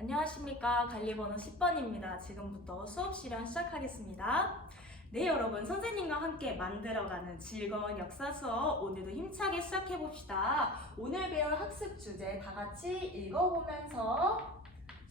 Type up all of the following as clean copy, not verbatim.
안녕하십니까. 관리번호 10번입니다. 지금부터 수업 실현 시작하겠습니다. 네, 여러분, 선생님과 함께 만들어가는 즐거운 역사 수업 오늘도 힘차게 시작해봅시다. 오늘 배울 학습 주제 다 같이 읽어보면서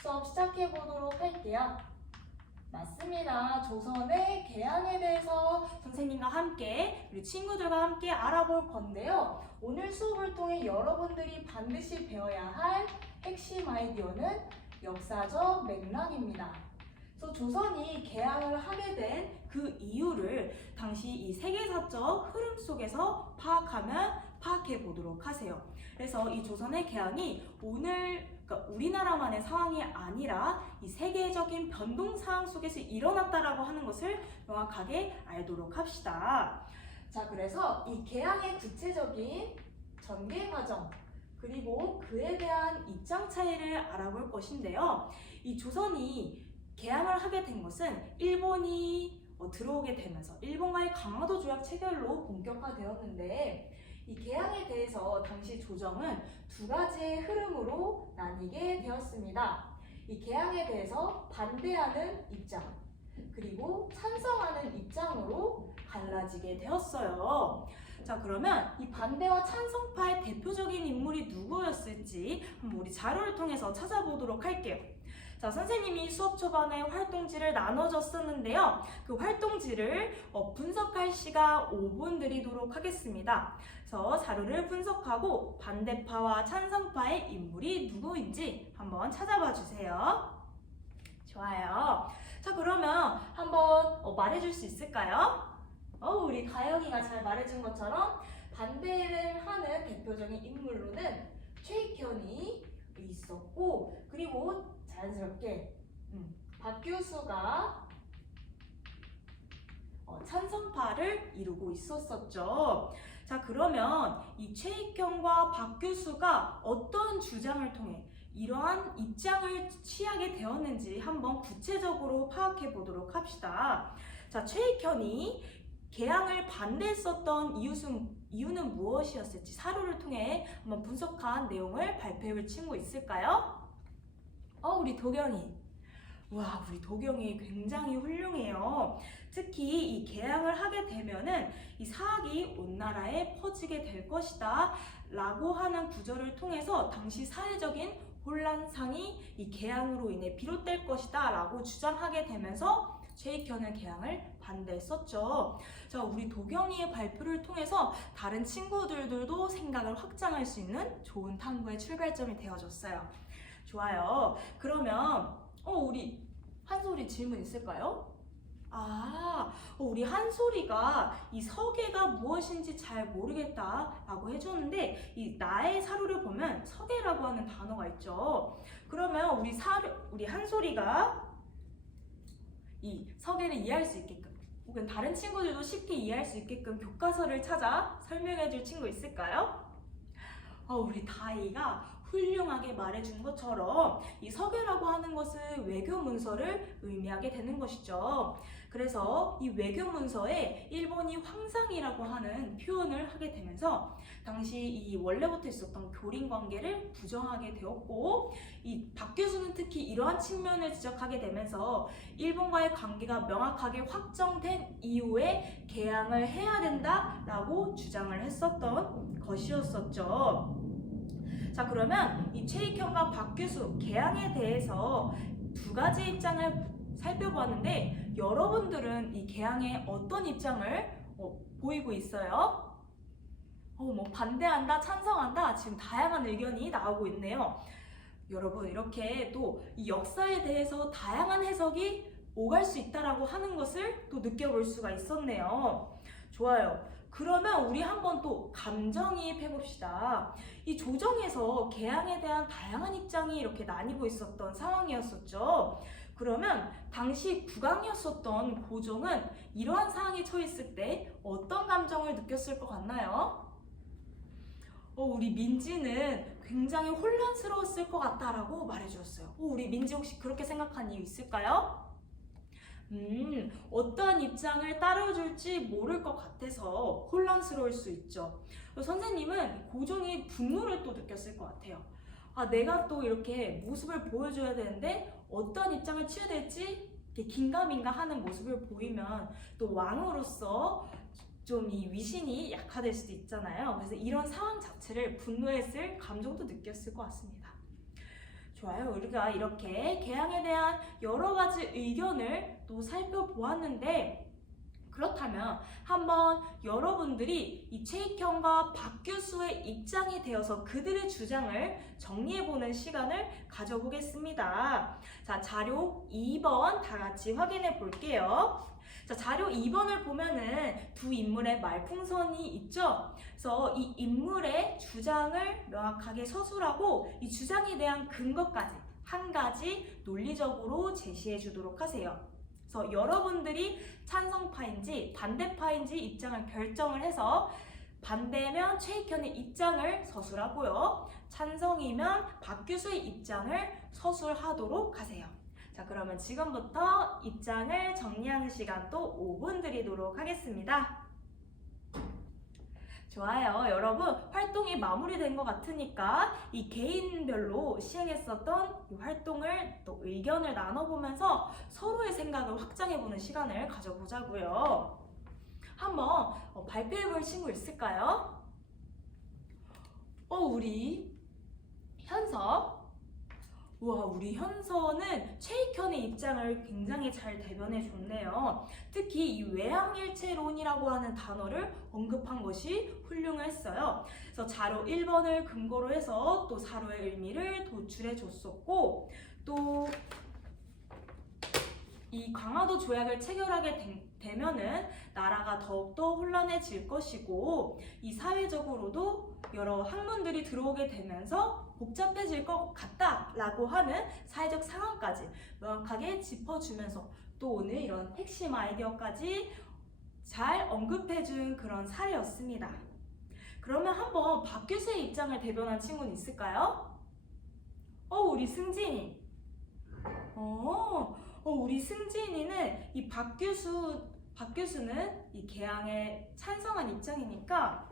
수업 시작해보도록 할게요. 맞습니다. 조선의 개항에 대해서 선생님과 함께 우리 친구들과 함께 알아볼 건데요. 오늘 수업을 통해 여러분들이 반드시 배워야 할 핵심 아이디어는 역사적 맥락입니다. 그래서 조선이 개항을 하게 된 그 이유를 당시 이 세계사적 흐름 속에서 파악해 보도록 하세요. 그래서 이 조선의 개항이 그러니까 우리나라만의 상황이 아니라 이 세계적인 변동 상황 속에서 일어났다라고 하는 것을 명확하게 알도록 합시다. 자, 그래서 이 개항의 구체적인 전개 과정 그리고 그에 대한 입장 차이를 알아볼 것인데요. 이 조선이 개항을 하게 된 것은 일본이 들어오게 되면서 일본과의 강화도 조약 체결로 본격화되었는데 이 개항에 대해서 당시 조정은 두 가지의 흐름으로 나뉘게 되었습니다. 이 개항에 대해서 반대하는 입장 그리고 찬성하는 입장으로 갈라지게 되었어요. 자, 그러면 이 반대와 찬성파의 대표적인 인물이 누구였을지 한번 우리 자료를 통해서 찾아보도록 할게요. 자, 선생님이 수업 초반에 활동지를 나눠줬었는데요. 그 활동지를 분석할 시간 5분 드리도록 하겠습니다. 그래서 자료를 분석하고 반대파와 찬성파의 인물이 누구인지 한번 찾아봐 주세요. 좋아요. 자, 그러면 한번 말해줄 수 있을까요? 우리 가영이가 잘 말해준 것처럼 반대를 하는 대표적인 인물로는 최익현이 있었고, 그리고 자연스럽게 박규수가 찬성파를 이루고 있었었죠. 자, 그러면 이 최익현과 박규수가 어떤 주장을 통해 이러한 입장을 취하게 되었는지 한번 구체적으로 파악해 보도록 합시다. 자, 최익현이 개항을 반대했었던 이유는 무엇이었을지 사료를 통해 한번 분석한 내용을 발표해볼 친구 있을까요? 우리 도경이. 와, 우리 도경이 굉장히 훌륭해요. 특히 이 개항을 하게 되면은 이 사학이 온 나라에 퍼지게 될 것이다 라고 하는 구절을 통해서 당시 사회적인 혼란상이 이 개항으로 인해 비롯될 것이다 라고 주장하게 되면서 최익현은 개항을 반대했었죠. 자, 우리 도경이의 발표를 통해서 다른 친구들도 생각을 확장할 수 있는 좋은 탐구의 출발점이 되어줬어요. 좋아요. 그러면 우리 한솔이 질문 있을까요? 우리 한솔이가 이 서계가 무엇인지 잘 모르겠다라고 해줬는데 이 나의 사료를 보면 서계라고 하는 단어가 있죠. 그러면 우리 한솔이가 이 서계를 이해할 수 있게끔 혹은 다른 친구들도 쉽게 이해할 수 있게끔 교과서를 찾아 설명해줄 친구 있을까요? 우리 다이가 훌륭하게 말해준 것처럼 이 서계라고 하는 것은 외교 문서를 의미하게 되는 것이죠. 그래서 이 외교 문서에 일본이 황상이라고 하는 표현을 하게 되면서 당시 이 원래부터 있었던 교린 관계를 부정하게 되었고 이 박규수는 특히 이러한 측면을 지적하게 되면서 일본과의 관계가 명확하게 확정된 이후에 개항을 해야 된다라고 주장을 했었던 것이었었죠. 자, 그러면 이 최익현과 박규수 개항에 대해서 두 가지 입장을 살펴보았는데 여러분들은 이 개항에 어떤 입장을 보이고 있어요? 반대한다, 찬성한다 지금 다양한 의견이 나오고 있네요. 여러분, 이렇게 또 이 역사에 대해서 다양한 해석이 오갈 수 있다라고 하는 것을 또 느껴볼 수가 있었네요. 좋아요. 그러면 우리 한번 또 감정이입 해봅시다. 이 조정에서 개항에 대한 다양한 입장이 이렇게 나뉘고 있었던 상황이었었죠. 그러면 당시 국왕이었었던 고종은 이러한 상황에 처했을 때 어떤 감정을 느꼈을 것 같나요? 우리 민지는 굉장히 혼란스러웠을 것 같다라고 말해주었어요. 우리 민지 혹시 그렇게 생각한 이유 있을까요? 어떠한 입장을 따라줄지 모를 것 같아서 혼란스러울 수 있죠. 선생님은 고종이 분노를 또 느꼈을 것 같아요. 내가 또 이렇게 모습을 보여줘야 되는데 어떤 입장을 취해야 될지 이렇게 긴가민가 하는 모습을 보이면 또 왕으로서 좀 이 위신이 약화될 수도 있잖아요. 그래서 이런 상황 자체를 분노했을 감정도 느꼈을 것 같습니다. 좋아요. 우리가 이렇게 개항에 대한 여러 가지 의견을 또 살펴보았는데, 그렇다면 한번 여러분들이 이 최익형과 박규수의 입장이 되어서 그들의 주장을 정리해보는 시간을 가져보겠습니다. 자, 자료 2번 다 같이 확인해 볼게요. 자, 자료 2번을 보면은 두 인물의 말풍선이 있죠. 그래서 이 인물의 주장을 명확하게 서술하고 이 주장에 대한 근거까지 한 가지 논리적으로 제시해 주도록 하세요. 그래서 여러분들이 찬성파인지 반대파인지 입장을 결정을 해서 반대면 최익현의 입장을 서술하고요. 찬성이면 박규수의 입장을 서술하도록 하세요. 자, 그러면 지금부터 입장을 정리하는 시간 또 5분 드리도록 하겠습니다. 좋아요. 여러분, 활동이 마무리된 것 같으니까 이 개인별로 시행했었던 이 활동을 또 의견을 나눠보면서 서로의 생각을 확장해보는 시간을 가져보자고요. 한번 발표해볼 친구 있을까요? 우리 현서. 우리 현서는 최익현의 입장을 굉장히 잘 대변해 줬네요. 특히 이 외항일체론이라고 하는 단어를 언급한 것이 훌륭했어요. 그래서 자료 1번을 근거로 해서 또 사료의 의미를 도출해 줬었고, 또 이 강화도 조약을 체결하게 되면은 나라가 더욱더 혼란해질 것이고, 이 사회적으로도 여러 학문들이 들어오게 되면서 복잡해질 것 같다라고 하는 사회적 상황까지 명확하게 짚어주면서 또 오늘 이런 핵심 아이디어까지 잘 언급해준 그런 사례였습니다. 그러면 한번 박규수의 입장을 대변한 친구는 있을까요? 우리 승진이. 우리 승진이는 이 박규수는 이 개항에 찬성한 입장이니까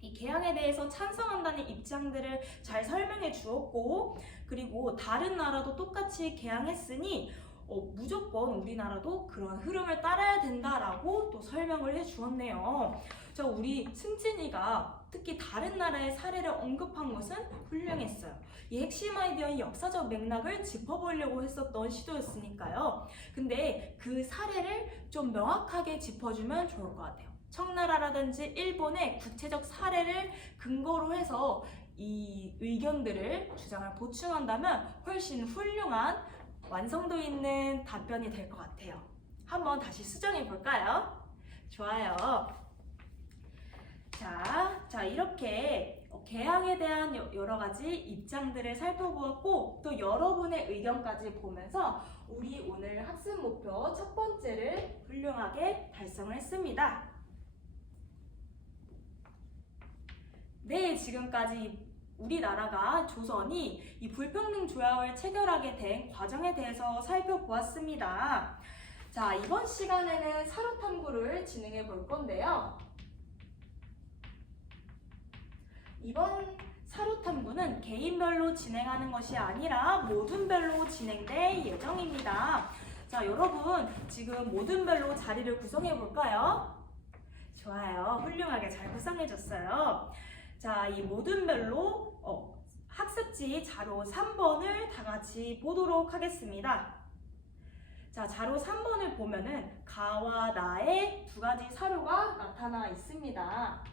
이 개항에 대해서 찬성한다는 입장들을 잘 설명해 주었고, 그리고 다른 나라도 똑같이 개항했으니 무조건 우리나라도 그런 흐름을 따라야 된다라고 또 설명을 해 주었네요. 자, 우리 승진이가 특히 다른 나라의 사례를 언급한 것은 훌륭했어요. 이 핵심 아이디어의 역사적 맥락을 짚어보려고 했었던 시도였으니까요. 근데 그 사례를 좀 명확하게 짚어주면 좋을 것 같아요. 청나라라든지 일본의 구체적 사례를 근거로 해서 이 의견들을 주장을 보충한다면 훨씬 훌륭한 완성도 있는 답변이 될 것 같아요. 한번 다시 수정해 볼까요? 좋아요. 자, 이렇게 개항에 대한 여러 가지 입장들을 살펴보았고, 또 여러분의 의견까지 보면서 우리 오늘 학습 목표 첫 번째를 훌륭하게 달성을 했습니다. 네, 지금까지 우리나라가 조선이 이 불평등 조약을 체결하게 된 과정에 대해서 살펴보았습니다. 자, 이번 시간에는 사료 탐구를 진행해 볼 건데요. 이번 사료 탐구는 개인별로 진행하는 것이 아니라 모둠별로 진행될 예정입니다. 자, 여러분 지금 모둠별로 자리를 구성해 볼까요? 좋아요. 훌륭하게 잘 구성해줬어요. 자, 이 모둠별로 학습지 자료 3번을 다 같이 보도록 하겠습니다. 자, 자료 3번을 보면은 가와 나의 두 가지 사료가 나타나 있습니다.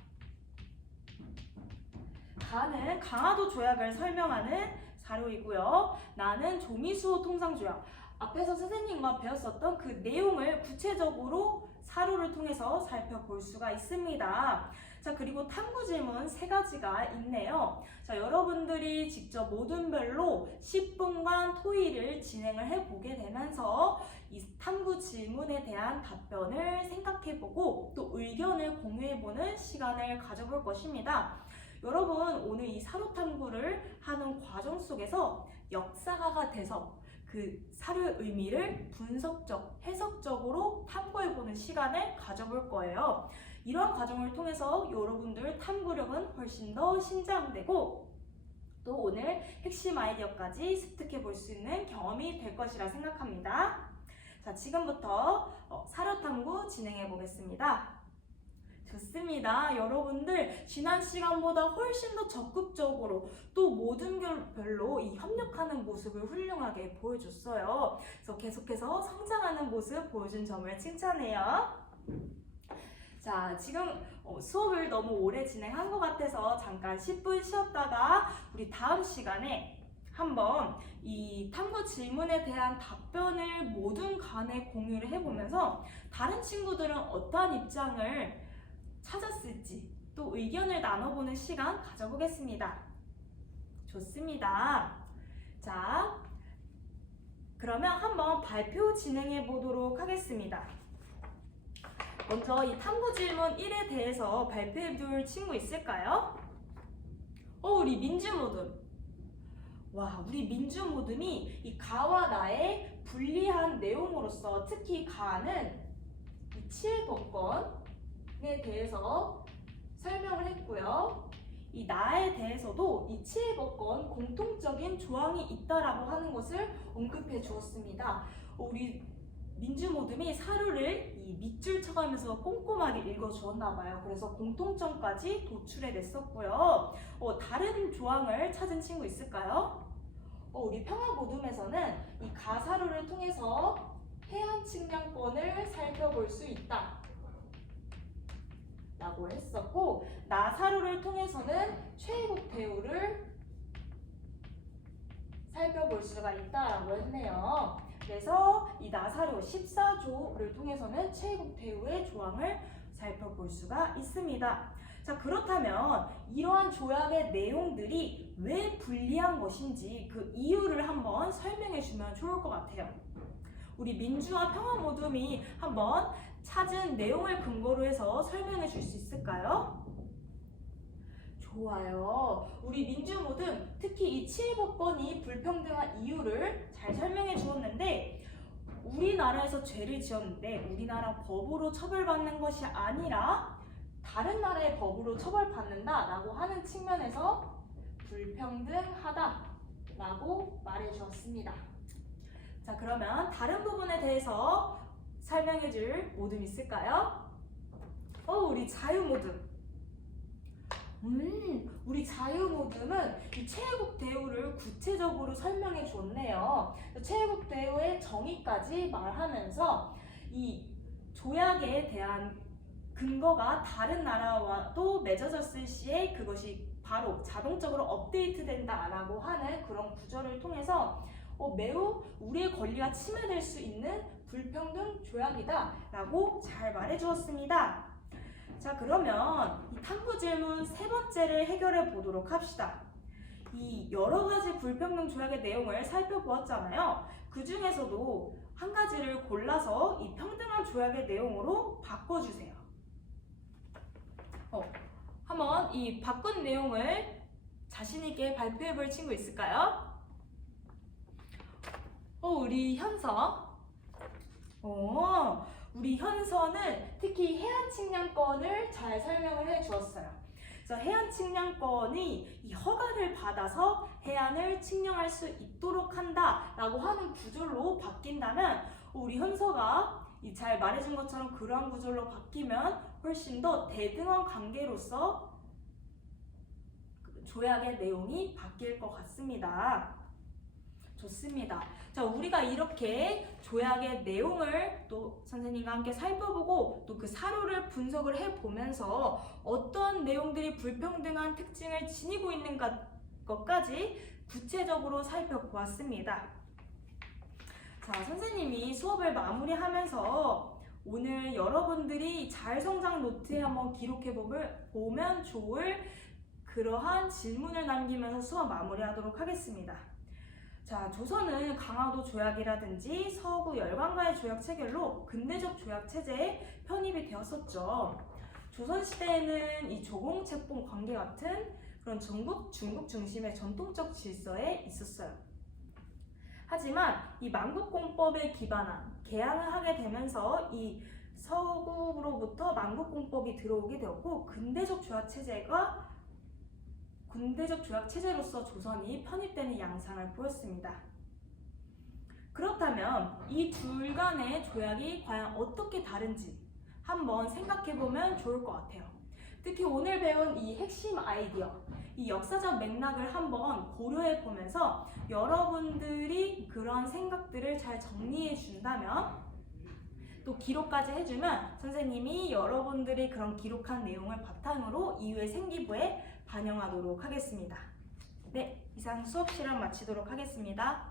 가는 강화도 조약을 설명하는 사료이고요. 나는 조미수호 통상조약. 앞에서 선생님과 배웠었던 그 내용을 구체적으로 사료를 통해서 살펴볼 수가 있습니다. 자, 그리고 탐구 질문 3가지가 있네요. 자, 여러분들이 직접 모둠별로 10분간 토의를 진행을 해보게 되면서 이 탐구 질문에 대한 답변을 생각해보고 또 의견을 공유해보는 시간을 가져볼 것입니다. 여러분, 오늘 이 사료 탐구를 하는 과정 속에서 역사가가 돼서 그 사료의 의미를 분석적, 해석적으로 탐구해보는 시간을 가져볼 거예요. 이러한 과정을 통해서 여러분들 탐구력은 훨씬 더 신장되고 또 오늘 핵심 아이디어까지 습득해 볼 수 있는 경험이 될 것이라 생각합니다. 자, 지금부터 사료 탐구 진행해 보겠습니다. 좋습니다. 여러분들 지난 시간보다 훨씬 더 적극적으로 또 모든 별로 이 협력하는 모습을 훌륭하게 보여줬어요. 그래서 계속해서 성장하는 모습 보여준 점을 칭찬해요. 자, 지금 수업을 너무 오래 진행한 것 같아서 잠깐 10분 쉬었다가 우리 다음 시간에 한번 이 탐구 질문에 대한 답변을 모든 간에 공유를 해보면서 다른 친구들은 어떠한 입장을 찾았을지 또 의견을 나눠보는 시간 가져보겠습니다. 좋습니다. 자, 그러면 한번 발표 진행해 보도록 하겠습니다. 먼저 이 탐구 질문 1에 대해서 발표해 줄 친구 있을까요? 우리 민주모듬. 와, 우리 민주모듬이 이 가와 나의 불리한 내용으로서 특히 가는 이 치해법권에 대해서 설명을 했고요. 이 나에 대해서도 이 치해법권 공통적인 조항이 있다라고 하는 것을 언급해 주었습니다. 우리 민주모듬이 사료를 이 밑줄 쳐가면서 꼼꼼하게 읽어주었나봐요. 그래서 공통점까지 도출해 냈었고요. 다른 조항을 찾은 친구 있을까요? 우리 평화모듬에서는 이 가사료를 통해서 해안 측량권을 살펴볼 수 있다 라고 했었고, 나사료를 통해서는 최애국 대우를 살펴볼 수가 있다라고 했네요. 그래서 이 나사료 14조를 통해서는 최애국 대우의 조항을 살펴볼 수가 있습니다. 자, 그렇다면 이러한 조약의 내용들이 왜 불리한 것인지 그 이유를 한번 설명해 주면 좋을 것 같아요. 우리 민주와 평화모듬이 한번 찾은 내용을 근거로 해서 설명해 줄 수 있을까요? 좋아요. 우리 민주모듬 특히 이 치해법권이 불평등한 이유를 잘 설명해 주었는데, 우리나라에서 죄를 지었는데 우리나라 법으로 처벌받는 것이 아니라 다른 나라의 법으로 처벌받는다 라고 하는 측면에서 불평등하다 라고 말해 주었습니다. 자, 그러면 다른 부분에 대해서 설명해 줄 모듬 있을까요? 우리 자유모듬. 우리 자유모듬은 이 최애국 대우를 구체적으로 설명해 줬네요. 최애국 대우의 정의까지 말하면서 이 조약에 대한 근거가 다른 나라와도 맺어졌을 시에 그것이 바로 자동적으로 업데이트된다라고 하는 그런 구절을 통해서 매우 우리의 권리가 침해될 수 있는 불평등 조약이다 라고 잘 말해 주었습니다. 자, 그러면 이 탐구 질문 세 번째를 해결해 보도록 합시다. 이 여러 가지 불평등 조약의 내용을 살펴보았잖아요. 그 중에서도 한 가지를 골라서 이 평등한 조약의 내용으로 바꿔주세요. 한번 이 바꾼 내용을 자신있게 발표해 볼 친구 있을까요? 우리 현서. 우리 현서는 특히 해안 측량권을 잘 설명을 해 주었어요. 그래서 해안 측량권이 이 허가를 받아서 해안을 측량할 수 있도록 한다라고 하는 구절로 바뀐다면, 우리 현서가 잘 말해준 것처럼 그러한 구절로 바뀌면 훨씬 더 대등한 관계로서 조약의 내용이 바뀔 것 같습니다. 좋습니다. 자, 우리가 이렇게 조약의 내용을 또 선생님과 함께 살펴보고 또 그 사료를 분석을 해보면서 어떤 내용들이 불평등한 특징을 지니고 있는 것까지 구체적으로 살펴보았습니다. 자, 선생님이 수업을 마무리하면서 오늘 여러분들이 자율성장 노트에 한번 기록해 보면 좋을 그러한 질문을 남기면서 수업 마무리하도록 하겠습니다. 자, 조선은 강화도 조약이라든지 서구 열강과의 조약 체결로 근대적 조약 체제에 편입이 되었었죠. 조선시대에는 이 조공책봉 관계 같은 그런 중국 중심의 전통적 질서에 있었어요. 하지만 이 만국공법에 기반한 개항을 하게 되면서 이 서구로부터 만국공법이 들어오게 되었고 근대적 조약 체제가 군대적 조약 체제로서 조선이 편입되는 양상을 보였습니다. 그렇다면 이 둘 간의 조약이 과연 어떻게 다른지 한번 생각해보면 좋을 것 같아요. 특히 오늘 배운 이 핵심 아이디어, 이 역사적 맥락을 한번 고려해보면서 여러분들이 그런 생각들을 잘 정리해 준다면, 또 기록까지 해주면 선생님이 여러분들이 그런 기록한 내용을 바탕으로 이후의 생기부에 반영하도록 하겠습니다. 네, 이상 수업 실험 마치도록 하겠습니다.